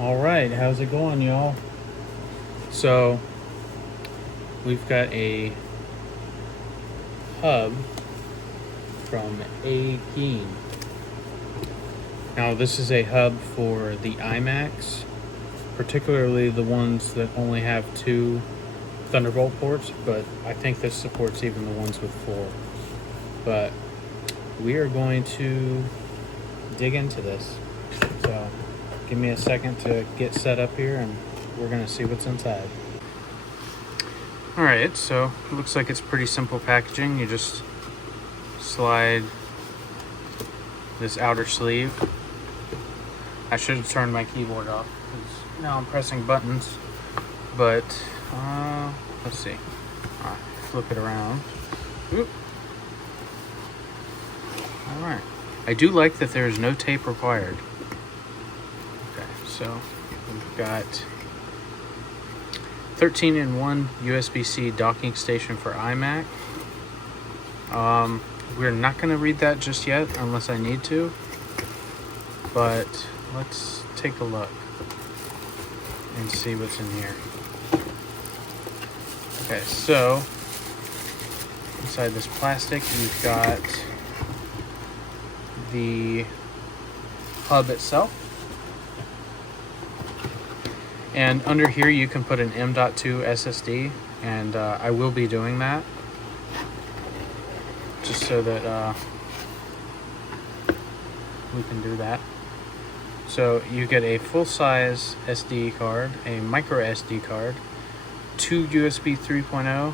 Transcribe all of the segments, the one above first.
All right, how's it going, y'all? So we've got a hub from AGEEN. Now this is a hub for the iMacs, particularly the ones that only have 2 Thunderbolt ports, but I think this supports even the ones with 4. But we are going to dig into this. So give me a second to get set up here and we're going to see what's inside. Alright, so it looks like it's pretty simple packaging. You just slide this outer sleeve. I should have turned my keyboard off because now I'm pressing buttons. But let's see. Flip it around. Oop. Alright. I do like that there is no tape required. Okay, so we've got 13-in-1 USB-C docking station for iMac. We're not going to read that just yet unless I need to. But let's take a look and see what's in here. Okay, so inside this plastic you've got the hub itself, and under here you can put an M.2 SSD, and I will be doing that just so that we can do that. So you get a full-size SD card, a micro SD card, 2 USB 3.0,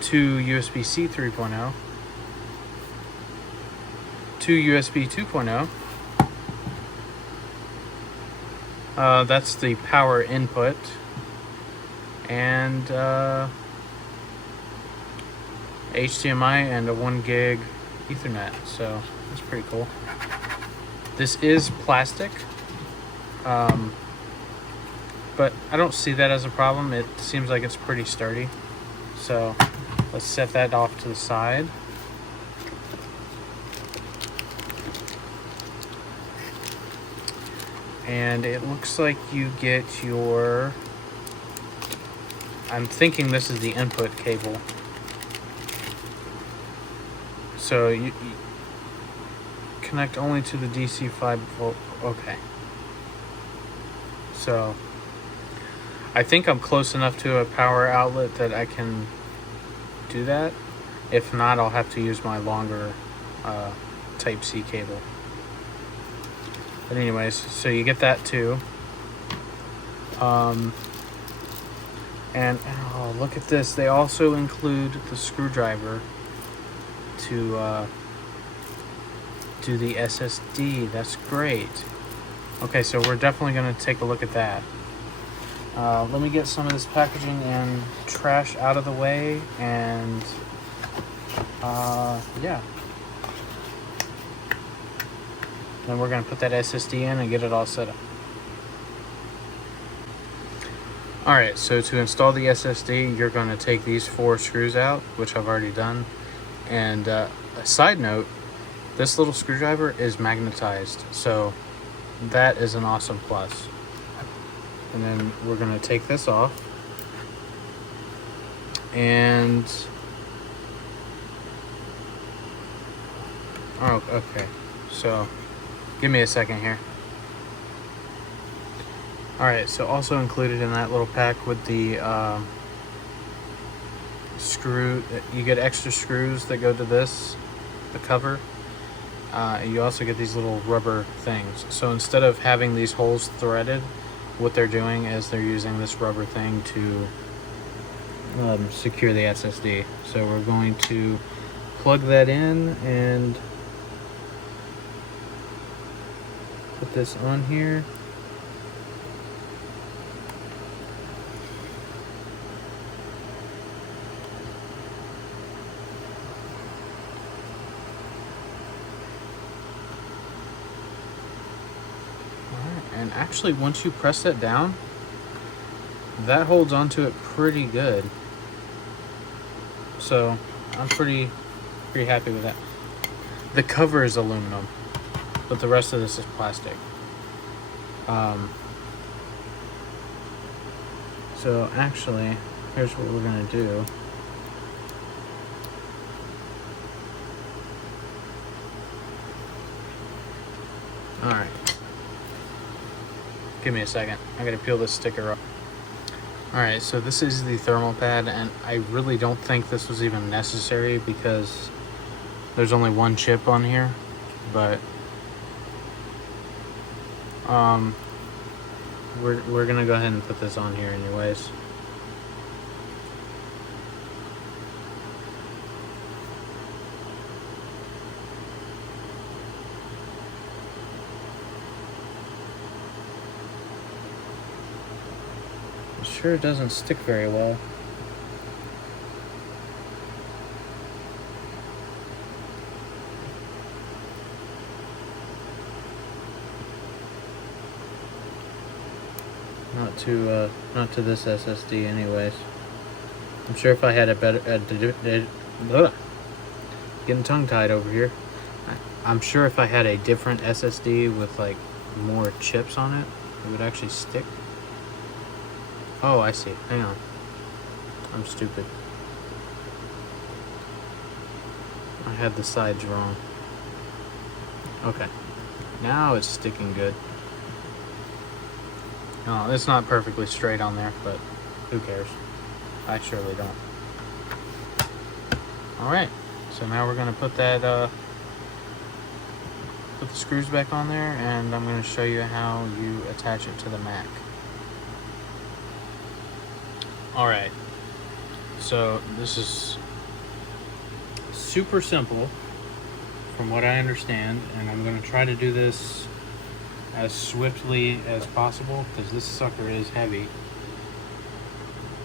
2 USB-C 3.0, 2 USB 2.0. That's the power input, and HDMI and a 1 gig Ethernet. So that's pretty cool. This is plastic, but I don't see that as a problem. It seems like it's pretty sturdy. So let's set that off to the side. And it looks like you get your, I'm thinking this is the input cable. So you connect only to the DC 5 volt. Okay. So I think I'm close enough to a power outlet that I can do that. If not, I'll have to use my longer Type-C cable. But anyways, so you get that too. And oh, look at this. They also include the screwdriver to do the SSD. That's great. Okay, so we're definitely going to take a look at that. Let me get some of this packaging and trash out of the way, and yeah. Then we're going to put that SSD in and get it all set up. Alright, so to install the SSD, you're going to take these 4 screws out, which I've already done. And a side note, this little screwdriver is magnetized, so that is an awesome plus. And then we're going to take this off. And oh, okay. So give me a second here. Alright, so also included in that little pack with the screw, you get extra screws that go to this, the cover. You also get these little rubber things. So instead of having these holes threaded, what they're doing is they're using this rubber thing to secure the SSD. So we're going to plug that in and put this on here. And actually, once you press that down, that holds onto it pretty good. So I'm pretty happy with that. The cover is aluminum. but the rest of this is plastic. So actually, here's what we're gonna do. All right. Give me a second. I gotta peel this sticker off. All right, so this is the thermal pad, and I really don't think this was even necessary because there's only one chip on here, but we're gonna go ahead and put this on here anyways. Sure doesn't stick very well. Not to this SSD anyways. I'm sure if I had a better getting tongue tied over here. I'm sure if I had a different SSD with like more chips on it, it would actually stick. Oh, I see. Hang on. I'm stupid. I had the sides wrong. Okay. Now it's sticking good. No, it's not perfectly straight on there, but who cares? I surely don't. Alright. So now we're going to put that, put the screws back on there, and I'm going to show you how you attach it to the Mac. Alright, so this is super simple from what I understand, and I'm going to try to do this as swiftly as possible because this sucker is heavy,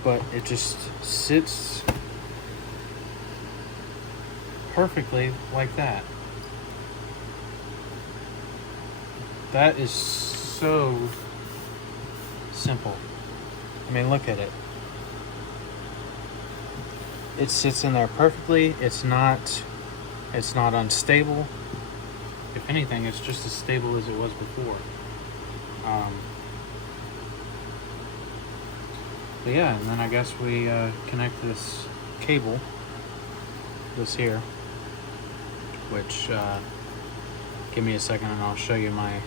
but it just sits perfectly like that. That is so simple. I mean, look at it. It sits in there perfectly. It's not unstable. If anything, it's just as stable as it was before. But yeah, and then I guess we connect this cable, this here, which give me a second and I'll show you my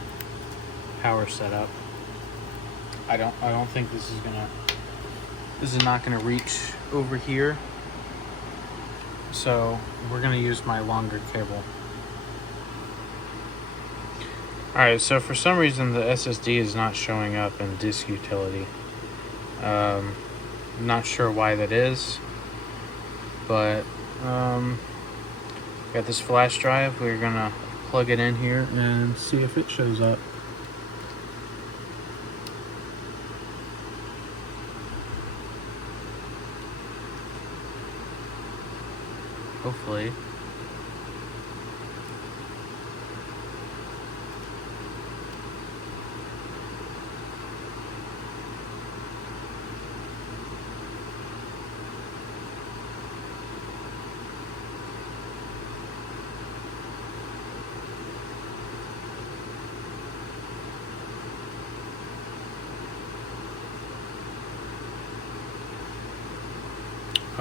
power setup. I don't think this is not gonna reach over here. So we're gonna use my longer cable. Alright, so for some reason the SSD is not showing up in disk utility. Not sure why that is, but got this flash drive. We're gonna plug it in here and see if it shows up. Hopefully.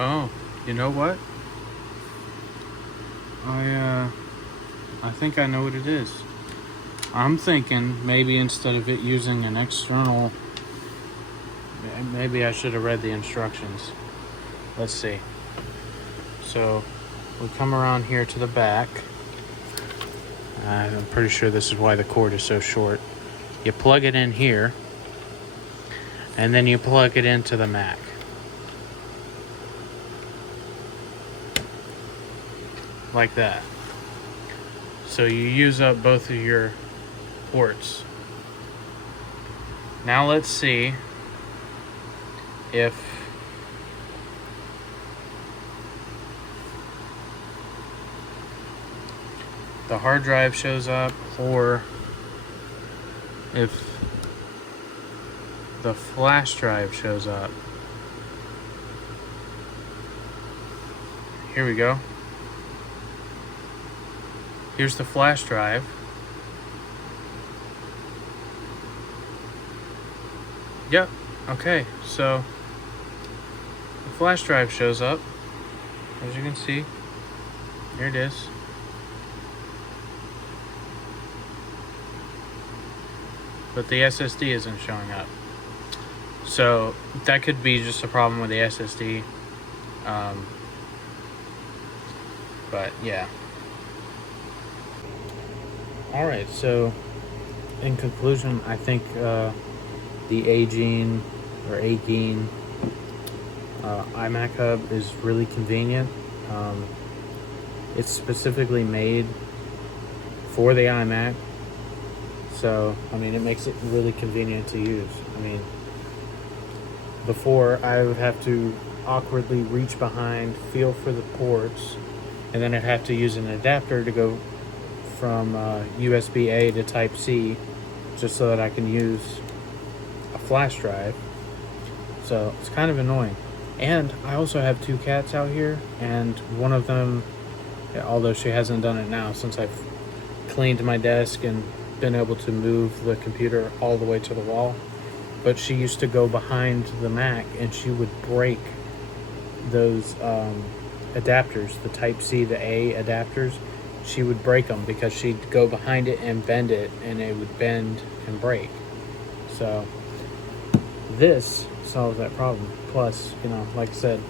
Oh, you know what? I think I know what it is. I'm thinking maybe instead of it using an external, maybe I should have read the instructions. Let's see. So we come around here to the back. I'm pretty sure this is why the cord is so short. You plug it in here, and then you plug it into the Mac. Like that. So you use up both of your ports. Now let's see if the hard drive shows up or if the flash drive shows up. Here we go. Here's the flash drive. Yep. Okay, so the flash drive shows up. As you can see, here it is. But the SSD isn't showing up. So that could be just a problem with the SSD. But yeah. Alright, so in conclusion, I think the AGEEN iMac Hub is really convenient. It's specifically made for the iMac, so I mean it makes it really convenient to use. I mean, before I would have to awkwardly reach behind, feel for the ports, and then I'd have to use an adapter to go from USB-A to Type-C just so that I can use a flash drive. So it's kind of annoying. And I also have 2 cats out here, and one of them, although she hasn't done it now since I've cleaned my desk and been able to move the computer all the way to the wall, but she used to go behind the Mac and she would break those adapters, the Type-C, the A adapters. She would break them because she'd go behind it and bend it, and it would bend and break. So this solves that problem. Plus, you know, like I said,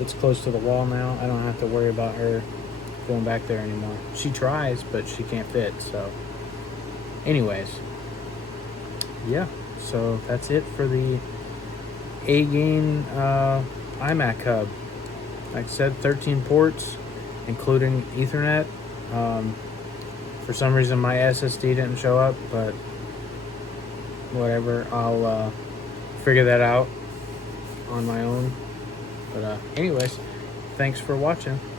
it's close to the wall now. I don't have to worry about her going back there anymore. She tries, but she can't fit. So anyways, yeah, so that's it for the AGEEN iMac Hub. Like I said, 13 ports, including Ethernet. For some reason my SSD didn't show up, but whatever, I'll figure that out on my own. But anyways, thanks for watching.